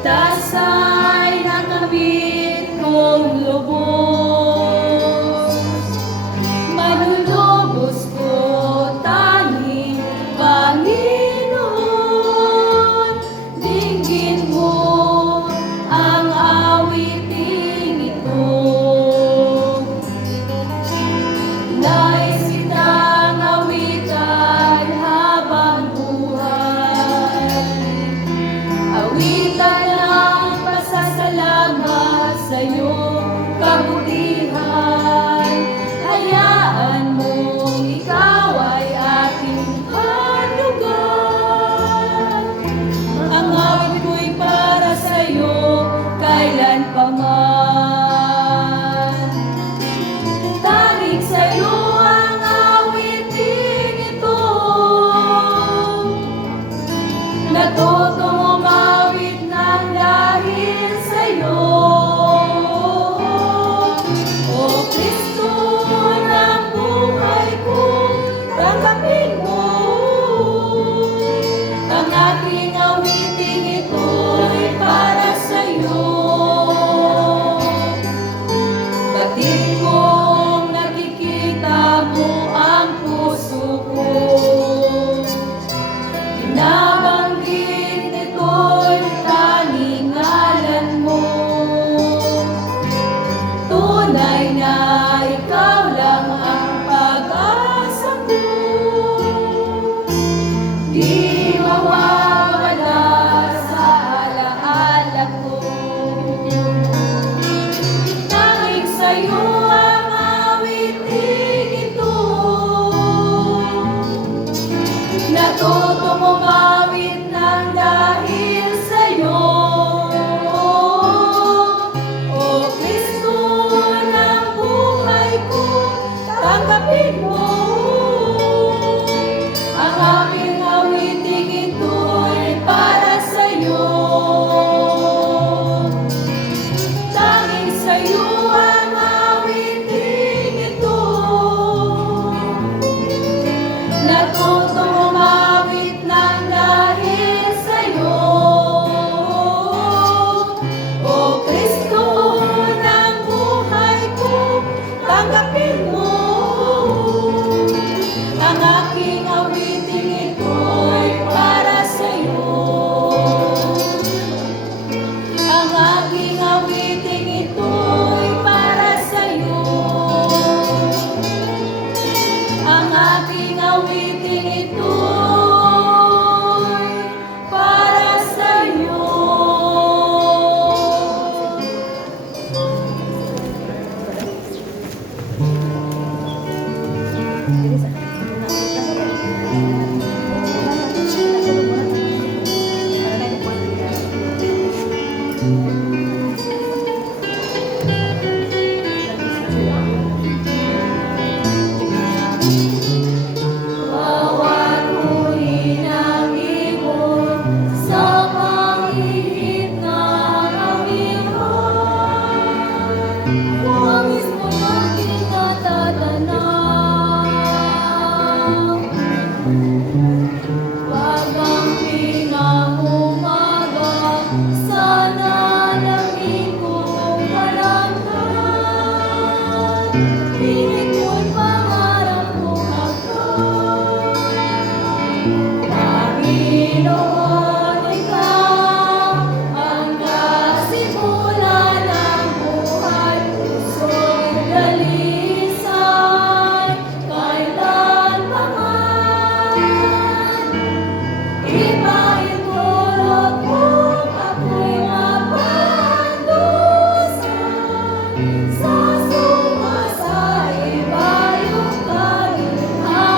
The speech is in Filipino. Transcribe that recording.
Tasa'y nakamit kong lubos, manunubos ko tanging Panginoon. Dinggin mo ang awiting ito, nais kitang awitan habang buhay. Awitan ang pasasalamat sa iyong kabutihan. Hayaan mong ikaw ay aking hanugan. Ang awit ko'y para sa iyo kailanpaman. Tanging sa iyo ang awiting ito, natutong umawit ng dahil sa iyo. O Kristo ng buhay ko, tanggapin mo ang aking awiting ito'y para sa iyo. Batid kong nakikita mo ang puso ko, binabanggit nito'y tanging ngalan mo. Tunay na ikaw lang ang pag-asa ko, di mawawala sa alaala ko. Tanging sa'yo ang awiting ito, natutong umawit ng dahil sa'yo. O Kristo ng buhay ko, tanggapin mo ang aking awiting ito'y para sa'yo. Tanging sa'yo ang awiting ito, natutong umawit ng dahil sa'yo. O Kristo ng buhay ko, tanggapin mo ang aking awiting ito'y para sa'yo. Ang aking awiting ito'y para sa'yo. Ang aking awiting ito'y para sa'yo. Bawat huli ng ibon sa pangihip ng amihan, buwangis mo aking natatanaw. Pag-amping ang umaga, sana langit kong kalangkan. Pilit mo'y pangarap kong agad. Panginoon, ikaw ang kasimulan ng buhay, puso'y dalisay kailanman. Ipaintulot mo ako'y mapandusan sa sumasay bayong kaginhawaan.